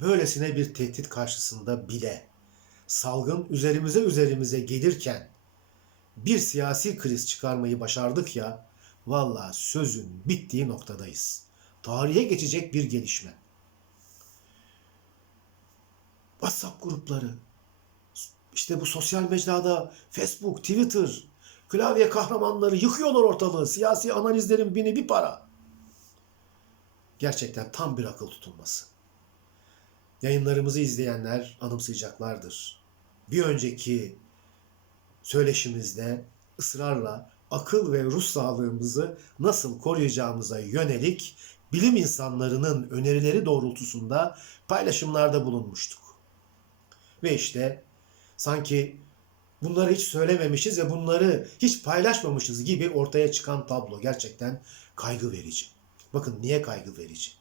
böylesine bir tehdit karşısında bile salgın üzerimize üzerimize gelirken bir siyasi kriz çıkarmayı başardık ya, valla sözün bittiği noktadayız. Tarihe geçecek bir gelişme. WhatsApp grupları, işte bu sosyal mecrada Facebook, Twitter, klavye kahramanları yıkıyorlar ortalığı. Siyasi analizlerin bini bir para. Gerçekten tam bir akıl tutulması. Yayınlarımızı izleyenler anımsayacaklardır. Bir önceki söyleşimizde ısrarla akıl ve ruh sağlığımızı nasıl koruyacağımıza yönelik bilim insanlarının önerileri doğrultusunda paylaşımlarda bulunmuştuk. Ve işte sanki bunları hiç söylememişiz ve bunları hiç paylaşmamışız gibi ortaya çıkan tablo gerçekten kaygı verici. Bakın niye kaygı verici?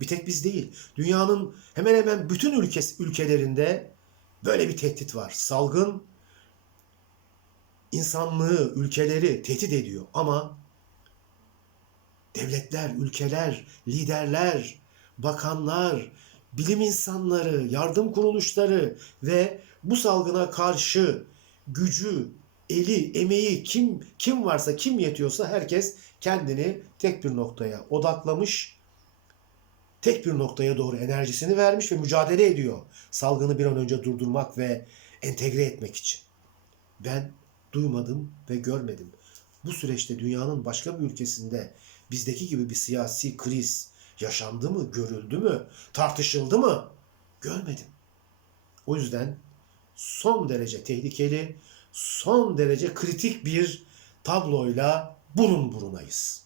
Bir tek biz değil. Dünyanın hemen hemen bütün ülkes, ülkelerinde böyle bir tehdit var. Salgın insanlığı, ülkeleri tehdit ediyor ama devletler, ülkeler, liderler, bakanlar, bilim insanları, yardım kuruluşları ve bu salgına karşı gücü, eli, emeği kim kim varsa, kim yetiyorsa herkes kendini tek bir noktaya odaklamış, tek bir noktaya doğru enerjisini vermiş ve mücadele ediyor. Salgını bir an önce durdurmak ve entegre etmek için. Ben duymadım ve görmedim. Bu süreçte dünyanın başka bir ülkesinde bizdeki gibi bir siyasi kriz yaşandı mı, görüldü mü, tartışıldı mı? Görmedim. O yüzden son derece tehlikeli, son derece kritik bir tabloyla burun burunayız.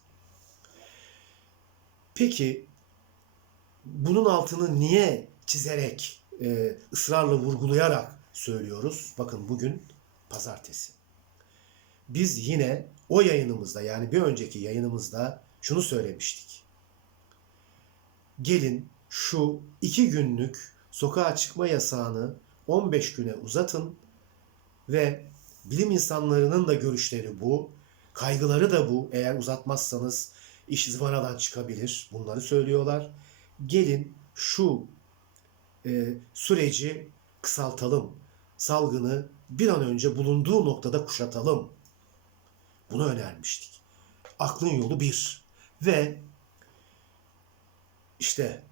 Peki bunun altını niye çizerek, e, ısrarla vurgulayarak söylüyoruz? Bakın bugün pazartesi. Biz yine o yayınımızda yani bir önceki yayınımızda şunu söylemiştik. Gelin şu iki günlük sokağa çıkma yasağını 15 güne uzatın ve bilim insanlarının da görüşleri bu, kaygıları da bu. Eğer uzatmazsanız iş zıvanadan çıkabilir. Bunları söylüyorlar. Gelin şu e, süreci kısaltalım. Salgını bir an önce bulunduğu noktada kuşatalım. Bunu önermiştik. Aklın yolu bir. Ve işte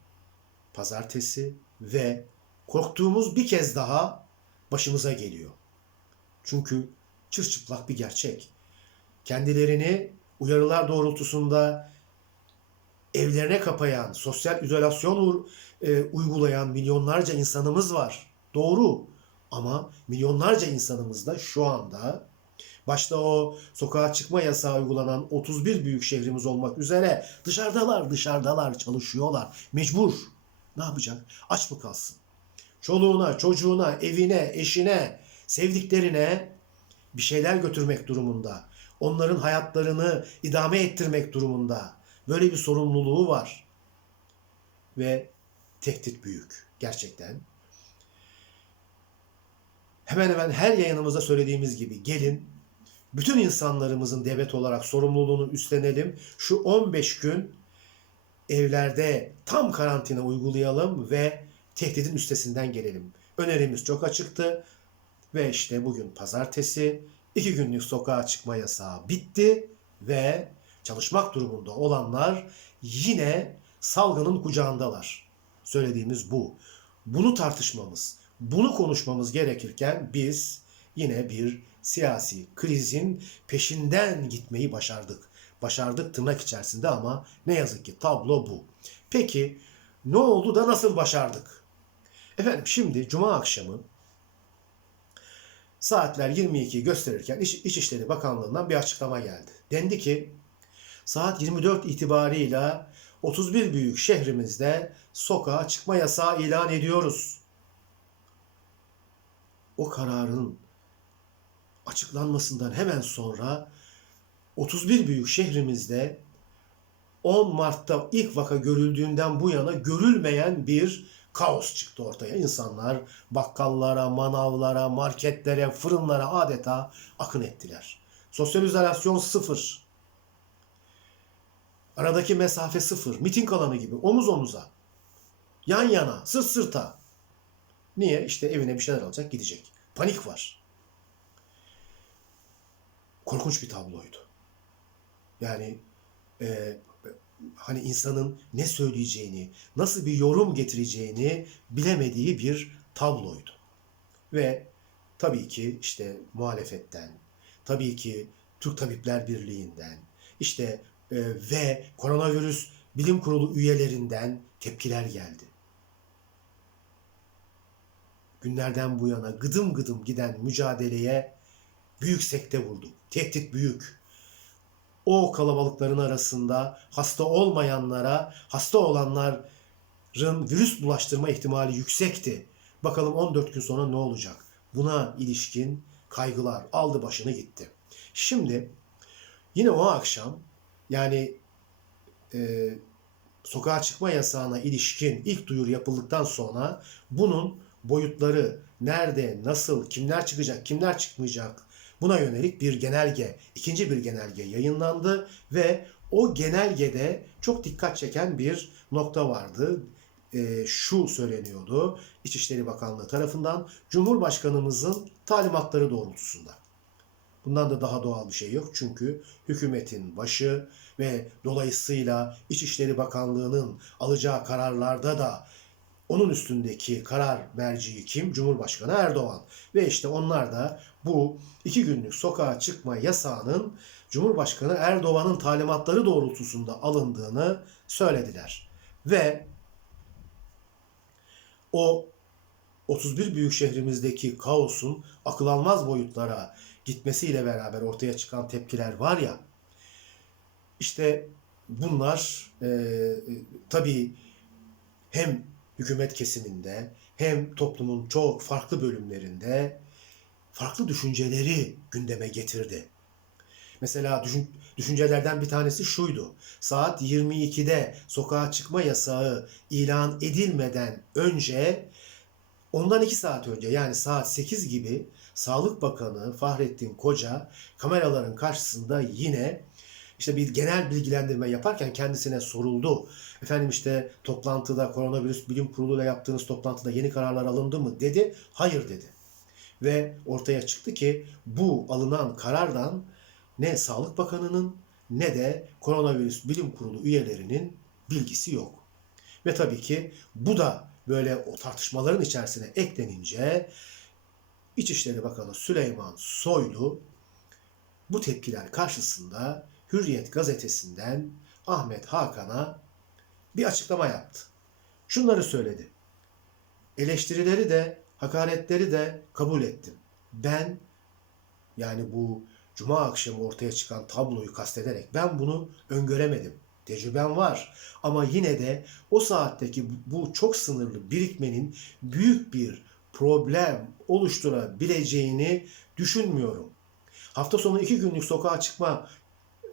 pazartesi ve korktuğumuz bir kez daha başımıza geliyor. Çünkü çırçıplak bir gerçek. Kendilerini uyarılar doğrultusunda evlerine kapayan, sosyal izolasyon e, uygulayan milyonlarca insanımız var. Doğru. Ama milyonlarca insanımız da şu anda başta o sokağa çıkma yasağı uygulanan 31 büyük şehrimiz olmak üzere dışarıdalar, dışarıdalar, çalışıyorlar. Mecbur. Ne yapacak? Aç mı kalsın? Çoluğuna, çocuğuna, evine, eşine, sevdiklerine bir şeyler götürmek durumunda. Onların hayatlarını idame ettirmek durumunda. Böyle bir sorumluluğu var. Ve tehdit büyük. Gerçekten. Hemen hemen her yayınımızda söylediğimiz gibi gelin bütün insanlarımızın devlet olarak sorumluluğunu üstlenelim. Şu 15 gün evlerde tam karantina uygulayalım ve tehditin üstesinden gelelim. Önerimiz çok açıktı ve işte bugün pazartesi iki günlük sokağa çıkma yasağı bitti ve çalışmak durumunda olanlar yine salgının kucağındalar. Söylediğimiz bu. Bunu tartışmamız, bunu konuşmamız gerekirken biz yine bir siyasi krizin peşinden gitmeyi başardık. Başardık tırnak içerisinde ama ne yazık ki tablo bu. Peki ne oldu da nasıl başardık? Efendim şimdi cuma akşamı saatler 22'yi gösterirken İç, İçişleri Bakanlığı'ndan bir açıklama geldi. Dendi ki saat 24 itibarıyla 31 büyük şehrimizde sokağa çıkma yasağı ilan ediyoruz. O kararın açıklanmasından hemen sonra 31 büyük şehrimizde 10 Mart'ta ilk vaka görüldüğünden bu yana görülmeyen bir kaos çıktı ortaya. İnsanlar bakkallara, manavlara, marketlere, fırınlara adeta akın ettiler. Sosyal izolasyon sıfır. Aradaki mesafe sıfır. Miting alanı gibi omuz omuza. Yan yana, sırt sırta. Niye? İşte evine bir şeyler alacak, gidecek. Panik var. Korkunç bir tabloydu. Yani e, hani insanın ne söyleyeceğini, nasıl bir yorum getireceğini bilemediği bir tabloydu. Ve tabii ki işte muhalefetten, tabii ki Türk Tabipler Birliği'nden, işte ve koronavirüs bilim kurulu üyelerinden tepkiler geldi. Günlerden bu yana gıdım gıdım giden mücadeleye büyük sekte vurduk. Tehdit büyük. O kalabalıkların arasında hasta olmayanlara, hasta olanların virüs bulaştırma ihtimali yüksekti. Bakalım 14 gün sonra ne olacak? Buna ilişkin kaygılar aldı başını gitti. Şimdi yine o akşam yani e, sokağa çıkma yasağına ilişkin ilk duyuru yapıldıktan sonra bunun boyutları nerede, nasıl, kimler çıkacak, kimler çıkmayacak buna yönelik bir genelge, ikinci bir genelge yayınlandı ve o genelgede çok dikkat çeken bir nokta vardı. E, şu söyleniyordu İçişleri Bakanlığı tarafından Cumhurbaşkanımızın talimatları doğrultusunda. Bundan da daha doğal bir şey yok çünkü hükümetin başı ve dolayısıyla İçişleri Bakanlığı'nın alacağı kararlarda da onun üstündeki karar merciği kim? Cumhurbaşkanı Erdoğan. Ve işte onlar da bu iki günlük sokağa çıkma yasağının Cumhurbaşkanı Erdoğan'ın talimatları doğrultusunda alındığını söylediler. Ve o 31 büyük şehrimizdeki kaosun akıl almaz boyutlara gitmesiyle beraber ortaya çıkan tepkiler var ya işte bunlar e, tabii hem hükümet kesiminde hem toplumun çok farklı bölümlerinde farklı düşünceleri gündeme getirdi. Mesela düşün, düşüncelerden bir tanesi şuydu. Saat 22'de sokağa çıkma yasağı ilan edilmeden önce ondan 2 saat önce yani saat 8 gibi Sağlık Bakanı Fahrettin Koca kameraların karşısında yine işte bir genel bilgilendirme yaparken kendisine soruldu. Efendim işte toplantıda koronavirüs bilim kuruluyla yaptığınız toplantıda yeni kararlar alındı mı dedi. Hayır dedi. Ve ortaya çıktı ki bu alınan karardan ne Sağlık Bakanı'nın ne de koronavirüs bilim kurulu üyelerinin bilgisi yok. Ve tabii ki bu da böyle o tartışmaların içerisine eklenince İçişleri Bakanı Süleyman Soylu bu tepkiler karşısında Hürriyet gazetesinden Ahmet Hakan'a bir açıklama yaptı. Şunları söyledi. Eleştirileri de, hakaretleri de kabul ettim. Ben yani bu cuma akşamı ortaya çıkan tabloyu kastederek ben bunu öngöremedim. Tecrübem var ama yine de o saatteki bu çok sınırlı birikmenin büyük bir problem oluşturabileceğini düşünmüyorum. Hafta sonu iki günlük sokağa çıkma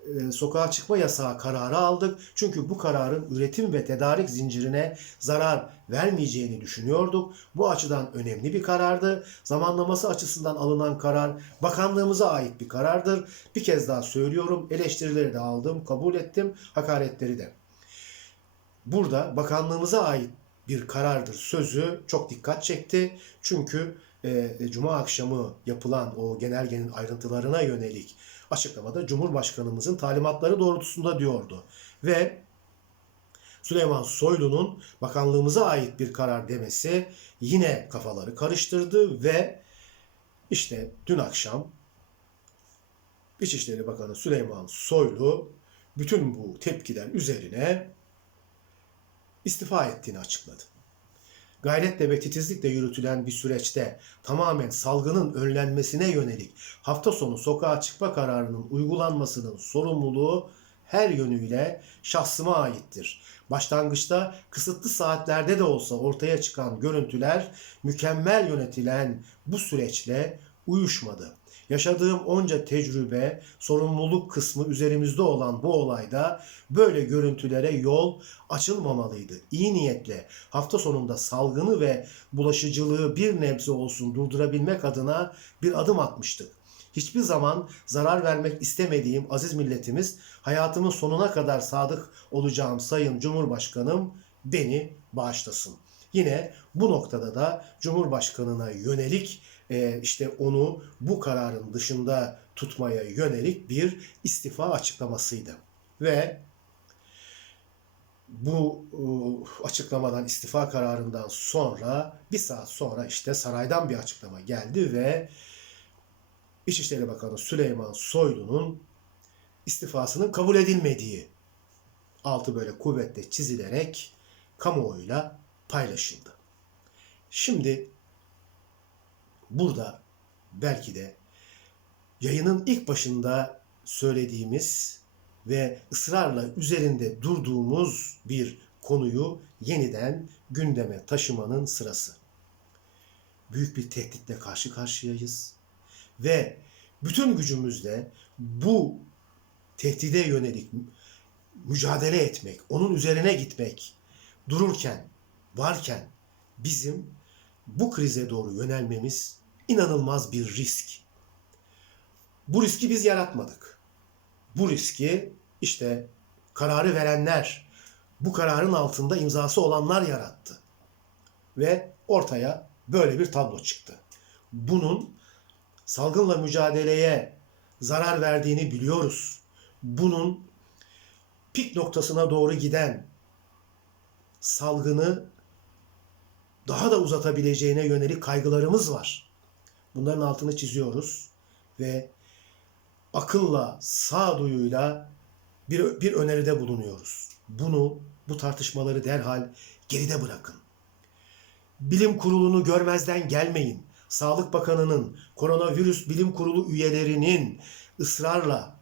e, sokağa çıkma yasağı kararı aldık. Çünkü bu kararın üretim ve tedarik zincirine zarar vermeyeceğini düşünüyorduk. Bu açıdan önemli bir karardı. Zamanlaması açısından alınan karar bakanlığımıza ait bir karardır. Bir kez daha söylüyorum. Eleştirileri de aldım, kabul ettim, hakaretleri de. Burada bakanlığımıza ait bir karardır sözü çok dikkat çekti. Çünkü e, Cuma akşamı yapılan o genelgenin ayrıntılarına yönelik açıklamada Cumhurbaşkanımızın talimatları doğrultusunda diyordu. Ve Süleyman Soylu'nun bakanlığımıza ait bir karar demesi yine kafaları karıştırdı ve işte dün akşam İçişleri Bakanı Süleyman Soylu bütün bu tepkiler üzerine istifa ettiğini açıkladı. Gayretle ve titizlikle yürütülen bir süreçte tamamen salgının önlenmesine yönelik hafta sonu sokağa çıkma kararının uygulanmasının sorumluluğu her yönüyle şahsıma aittir. Başlangıçta kısıtlı saatlerde de olsa ortaya çıkan görüntüler mükemmel yönetilen bu süreçle uyuşmadı. Yaşadığım onca tecrübe, sorumluluk kısmı üzerimizde olan bu olayda böyle görüntülere yol açılmamalıydı. İyi niyetle hafta sonunda salgını ve bulaşıcılığı bir nebze olsun durdurabilmek adına bir adım atmıştık. Hiçbir zaman zarar vermek istemediğim aziz milletimiz hayatımın sonuna kadar sadık olacağım Sayın Cumhurbaşkanım beni bağışlasın. Yine bu noktada da Cumhurbaşkanına yönelik e, işte onu bu kararın dışında tutmaya yönelik bir istifa açıklamasıydı. Ve bu e, açıklamadan istifa kararından sonra bir saat sonra işte saraydan bir açıklama geldi ve İçişleri Bakanı Süleyman Soylu'nun istifasının kabul edilmediği altı böyle kuvvetle çizilerek kamuoyuyla paylaşıldı. Şimdi burada belki de yayının ilk başında söylediğimiz ve ısrarla üzerinde durduğumuz bir konuyu yeniden gündeme taşımanın sırası. Büyük bir tehditle karşı karşıyayız ve bütün gücümüzle bu tehdide yönelik mücadele etmek, onun üzerine gitmek dururken, varken bizim bu krize doğru yönelmemiz inanılmaz bir risk. Bu riski biz yaratmadık. Bu riski işte kararı verenler, bu kararın altında imzası olanlar yarattı. Ve ortaya böyle bir tablo çıktı. Bunun salgınla mücadeleye zarar verdiğini biliyoruz. Bunun pik noktasına doğru giden salgını daha da uzatabileceğine yönelik kaygılarımız var. Bunların altını çiziyoruz ve akılla, sağduyuyla bir, bir öneride bulunuyoruz. Bunu, bu tartışmaları derhal geride bırakın. Bilim kurulunu görmezden gelmeyin. Sağlık Bakanı'nın, koronavirüs bilim kurulu üyelerinin ısrarla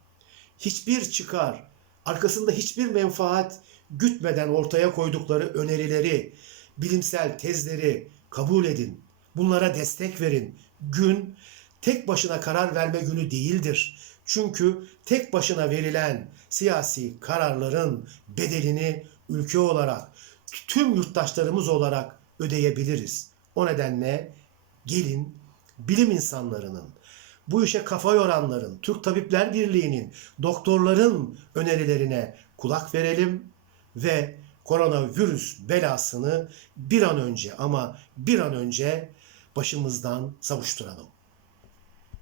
hiçbir çıkar, arkasında hiçbir menfaat gütmeden ortaya koydukları önerileri, bilimsel tezleri kabul edin. Bunlara destek verin. Gün tek başına karar verme günü değildir. Çünkü tek başına verilen siyasi kararların bedelini ülke olarak, tüm yurttaşlarımız olarak ödeyebiliriz. O nedenle gelin bilim insanlarının, bu işe kafa yoranların, Türk Tabipler Birliği'nin, doktorların önerilerine kulak verelim ve koronavirüs belasını bir an önce ama bir an önce başımızdan savuşturalım.